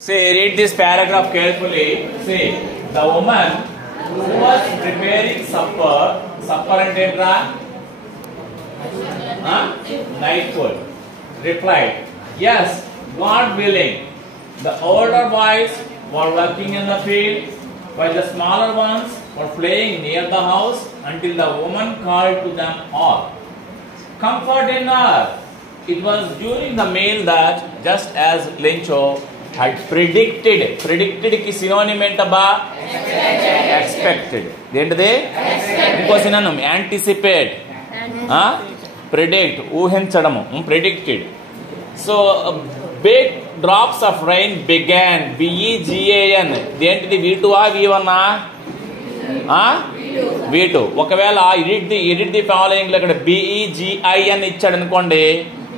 Say, read this paragraph carefully. Say, the woman who was preparing supper and night food, replied, yes, God willing. The older boys were working in the field, while the smaller ones were playing near the house until the woman called to them all, comfort in her. It was during the meal that, just as Lencho had predicted ki synonym entaba expected. Inko synonym anticipate, predict, ఊహించడము, predicted. So big drops of rain began. BEGAN. దేంటిది V2 V1 V2. ఒకవేళ edit the following లో ఇక్కడ BEGIN ఇచ్చాడు అనుకోండి,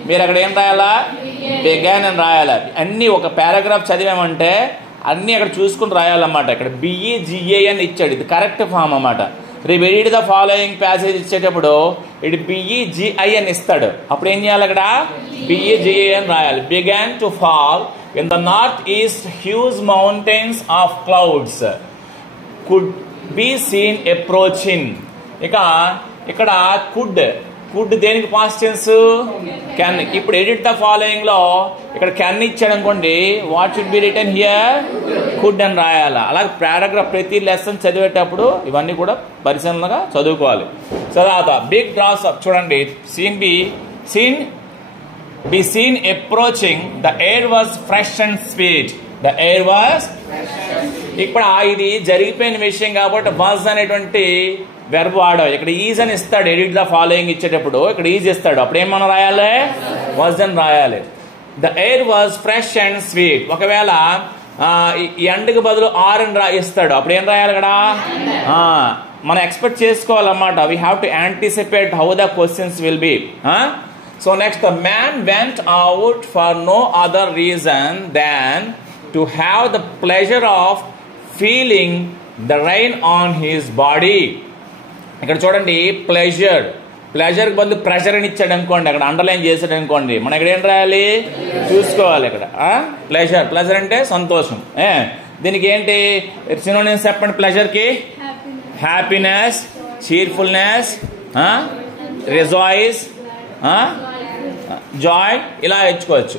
మీరు అక్కడ ఏం రాయాలా? Began అని రాయాలి. అన్ని ఒక పారాగ్రాఫ్ చదివామంటే అన్ని అక్కడ చూసుకుని రాయాలన్నమాట. ఇక్కడ BEGAN ఇచ్చాడు, ఇది కరెక్ట్ ఫామ్ అన్నమాట. రేపు ఎడిట్ ద ఫాలోయింగ్ ప్యాసేజ్ ఇచ్చేటప్పుడు ఇటు BEGIN ఇస్తాడు, అప్పుడు ఏం చేయాలి? అక్కడ BEGAN రాయాలి. Began to fall in the north east huge mountains of clouds could be seen approaching. ఇక్కడ కుడ్ దేనికి పాస్ట్ టెన్స్? కెన్. ఇప్పుడు ఎడిట్ ద ఫాలోయింగ్ లో ఇక్కడ కెన్ ఇచ్చాడు అనుకోండి, what should be written here? Could అని రాయాలి. అలాగే పారాగ్రాఫ్ ప్రతి లెసన్ చదివేటప్పుడు ఇవన్నీ కూడా పరిశీలనగా చదువుకోవాలి. తర్వాత బిగ్ డ్రాప్స్ ఆఫ్, చూడండి, be seen approaching. The air was fresh and sweet. The air was. ఇక్కడ ఇది జరిగిపోయిన విషయం కాబట్టి was అనేటువంటి వెర్బ్ వాడాలి. ఇక్కడ ఈజ్ అని ఇస్తాడు ఎడిట్ ద ఫాలోయింగ్ ఇచ్చేటప్పుడు, ఇక్కడ ఈజ్ ఇస్తాడు, అప్పుడు ఏమన్నా రాయాలి? వాజ్ అని రాయాలి. The air was fresh and sweet. ఒకవేళ ఈ ఎండ్కి బదులు ఆర్ అని ఇస్తాడు, అప్పుడు ఏం రాయాలి? ఇక్కడ మనం ఎక్స్పెక్ట్ చేసుకోవాలన్నమాట. We have to anticipate how the questions will be. So next, the man went out for no other reason than to have the pleasure of feeling the rain on his body. ఇక్కడ చూడండి, ప్లెజర్కి బదులు pressure అని ఇచ్చాడు అనుకోండి, అక్కడ underline చేశాడు అనుకోండి, మనం ఇక్కడ ఏం రాయాలి? చూసుకోవాలి. ఇక్కడ ప్లెజర్ అంటే సంతోషం. దీనికి ఏంటి సినోనిమ్స్ చెప్పండి? ప్లెజర్కి హ్యాపీనెస్, చీర్ఫుల్నెస్, రిజాయిస్, జాయ్, ఇలా ఇచ్చుకోవచ్చు.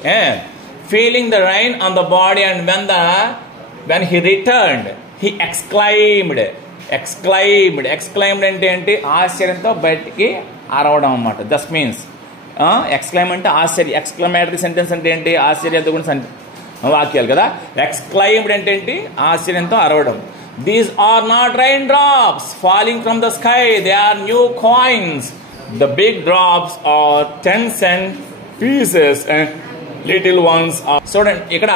Feeling the rain on the body and when he returned he exclaimed అంటే ఏంటి? ఆశ్చర్యంతో బయటికి అరవడం అన్నమాట. దస్ మీన్స్ ఎక్స్క్లైమ్ అంటే ఆశ్చర్య. ఎక్స్క్లమేటరీ సెంటెన్స్ అంటే ఏంటి? ఆశ్చర్యంతో కూడా వాక్యాలు కదా. ఎక్స్క్లైమ్డ్ అంటే ఏంటి? ఆశ్చర్యంతో అరవడం. These are not rain drops falling from the sky, they are new coins. The big drops are 10 cent pieces and little ones. చూడండి, ఇక్కడ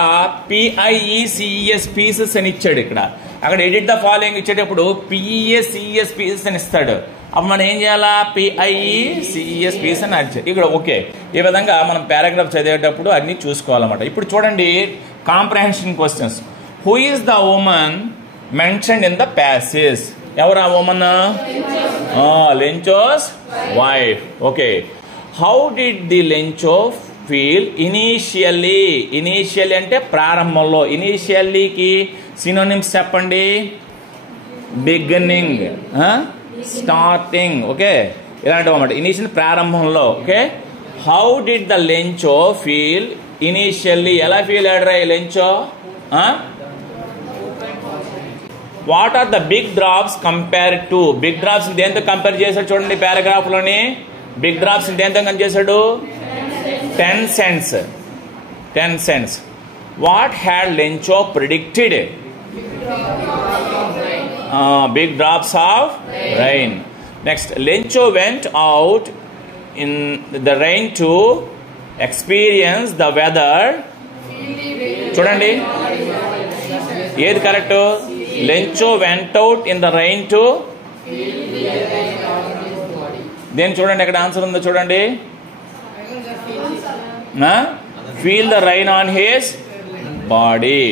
PIECES పీసెస్ అని ఇచ్చాడు. ఇక్కడ అక్కడ ఎడిట్ ద ఫాలోయింగ్ ఇచ్చేటప్పుడు PESCES పీసెస్ అని ఇస్తాడు. అప్పుడు మనం ఏం చేయాలా? PIECES పీసెస్ అని అడిచాడు. ఇక్కడ ఓకే, ఈ విధంగా మనం పారాగ్రాఫ్ చదివేటప్పుడు అన్ని చూసుకోవాలన్నమాట. ఇప్పుడు చూడండి, comprehension questions. Who is the woman mentioned in the passage? ఎవరు ఆ woman? Lencho's wife. Okay, how did the Lencho feel initially అంటే ప్రారంభంలో. ఇనీషియల్లీకి సినోనిమ్స్ చెప్పండి? బిగినింగ్, స్టార్టింగ్, ఓకే, ఇలాంటివి అన్నమాట. ఇనీషియల్ ప్రారంభంలో. Okay, how did the Lencho feel initially? ఎలా ఫీల్ అయ్యాడు Lencho? What are the big drops compare to? Big drops దేంతో కంపేర్ చేశాడు? చూడండి పారాగ్రాఫ్ లోని బిగ్ డ్రాప్స్ దేంతో కంపేర్ చేశాడు? 10 cents. What had Lencho predicted? Big drops of rain. Next, Lencho went out in the rain to experience the weather. చూడండి, ఏది correct? Lencho went out in the rain to. దేని చూడండి, ఎక్కడ answer ఉందో చూడండి. Feel the rain on his body.